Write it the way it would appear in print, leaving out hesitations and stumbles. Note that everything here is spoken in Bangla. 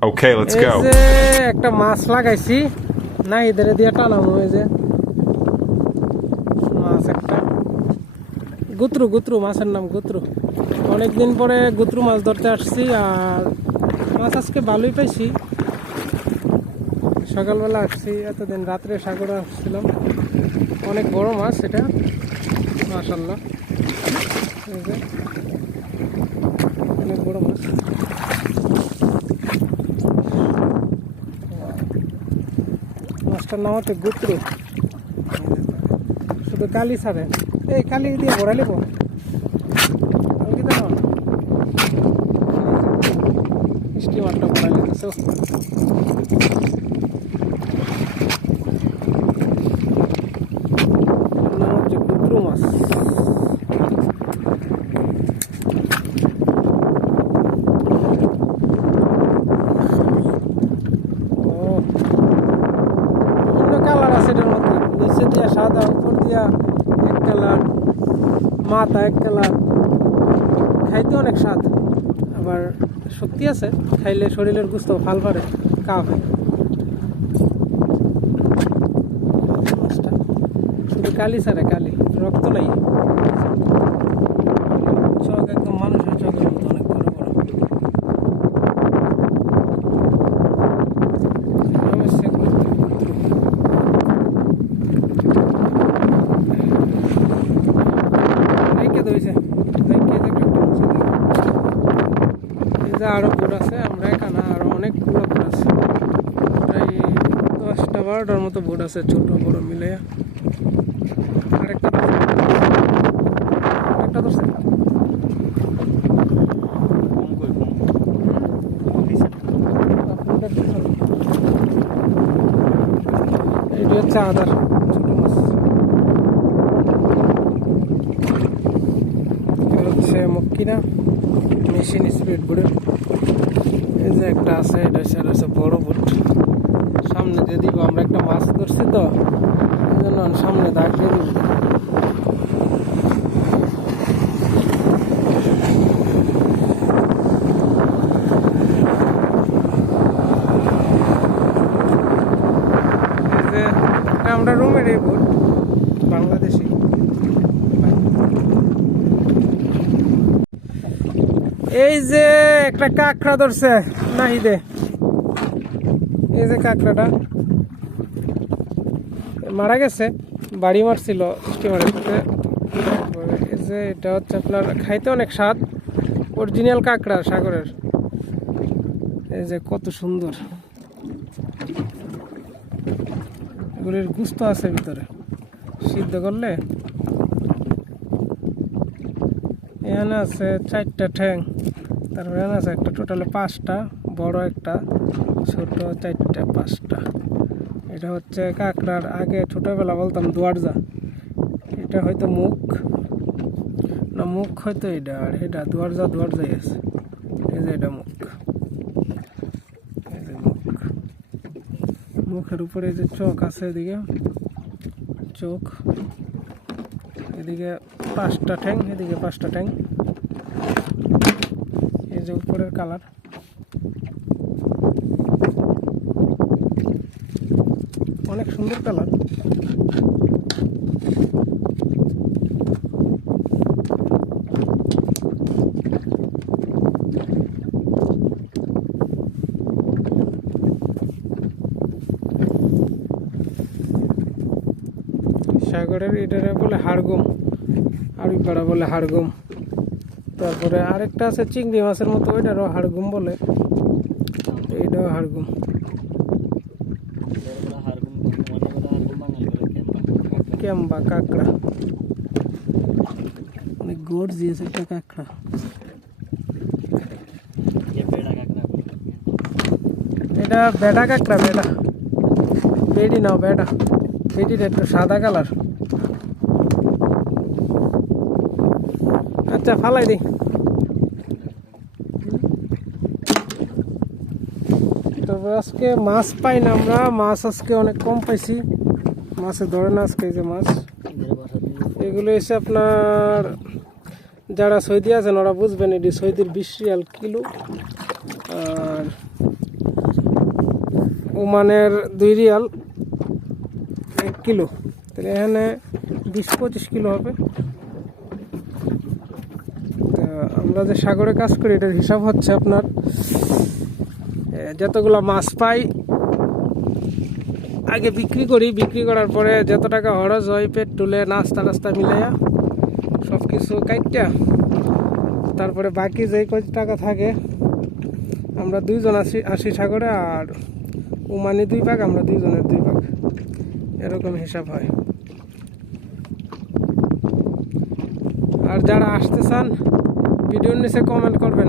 Okay, let's go. এই যে একটা মাছ লাগাইছি না এদের দিয়ে টানাম ওই যে মাছ একটা গুত্রু গুত্রু মাছের নাম গুত্রু অনেকদিন পরে গুত্রু মাছ ধরতে আসছি আর মাছ আজকে ভালোই পাইছি সকালবেলা আসছি এতদিন রাত্রে সাগরে আসছিলাম অনেক বড় মাছ এটা মাশাআল্লাহ এই যে অনেক বড় মাছ মাছটার নাম হচ্ছে গুত্রু শুধু কালি ছাড়ে এই কালি দিয়ে ভরা নেব স্টিমারটা ভরা নিতেছে নাম হচ্ছে গুত্রু মাছ কালার আছে এটার মধ্যে নিচে দিয়া সাদা উপর দিয়া এক কালার মাথা এক কালার খাইতে অনেক স্বাদ আবার শক্তি আছে খাইলে শরীরের গুস্ত ফাল পারে কাপ মাছটা শুধু কালি ছাড়ে কালি রক্ত নাই চোখ একদম মানুষের চোখের মতো অনেক বড় বড় আরো বোট আছে আমরা এখানে আরো অনেকগুলো বোট আছে প্রায় 10-12টার মতো বোট আছে ছোট বড় মিলে আরেকটা ধরছে এটি হচ্ছে আদার ছোট মাছ হচ্ছে মক্কিনা মেশিন স্পিড বোর্ডে এই যে একটা আছে এটা হচ্ছে বড় বোট সামনে দিয়ে দিব আমরা একটা মাছ ধরছি তো এই জন্য সামনে দাগ দিয়ে দিব এই যে এটা আমরা রুমের এই বোট বাংলাদেশি এই যে একটা কাঁকড়া ধরছে নাহিদে এই যে কাঁকড়াটা মারা গেছে বাড়ি মারছিল স্টিমারের এই যে এটা হচ্ছে আপনার খাইতে অনেক স্বাদ অরিজিনাল কাঁকড়া সাগরের এই যে কত সুন্দর এগুলির গুস্ত আছে ভিতরে সিদ্ধ করলে এখানে আছে 4টা ঠ্যাং তারপরে এখানে আছে একটা টোটালে 5টা বড় একটা ছোট 4টা 5টা এটা হচ্ছে কাঁকড়ার আগে ছোটবেলা বলতাম দুয়ারজা এটা হয়তো মুখ না মুখ হয়তো এটা আর এটা দুয়ারজাই আছে এই যে এটা মুখ এই যে মুখের উপরে যে চোখ আছে এদিকে চোখ এদিকে 5টা ঠ্যাং এদিকে 5টা ঠ্যাং এই যে উপরের কালার অনেক সুন্দর কালার সাগরের এটারে বলে হাড়গুম আড়িপাড়া বলে হাড়গুম তারপরে আরেকটা আছে চিংড়ি মাছের মতো ওইটারও হাড়গুম বলে এইটাও হাড়গুম ক্যাম্বা কাঁকড়া অনেক গর্জিয়াস একটা কাঁকড়া এটা বেটা কাঁকড়া বেটা বেডি নাও বেটা বেডির একটু সাদা কালার আচ্ছা ফালাই দিই তবে আজকে মাছ পাই না আমরা মাছ আজকে অনেক কম পাইছি মাছে ধরে না আজকে এই যে মাছ এগুলো এসে আপনার যারা সৌদি আছেন ওরা বুঝবেন এটি সৌদির 20 রিয়াল কিলো আর ওমানের 2 রিয়াল 1 কিলো, তাহলে এখানে 20-25 কিলো হবে। তো আমরা যে সাগরে কাজ করি এটার হিসাব হচ্ছে আপনার যতগুলো মাছ পাই আগে বিক্রি করি, বিক্রি করার পরে যত টাকা খরচ হয় পেট্রোলে নাস্তা টাস্তা মিলাইয়া সব কিছু কাইটা, তারপরে বাকি যেই কয় টাকা থাকে আমরা 2 জন আসি সাগরে, আর ওমানি 2 ভাগ, আমরা 2 জনের 2 ভাগ, এরকম হিসাব হয়। আর যারা আসতে চান ভিডিওর নিচে কমেন্ট করবেন।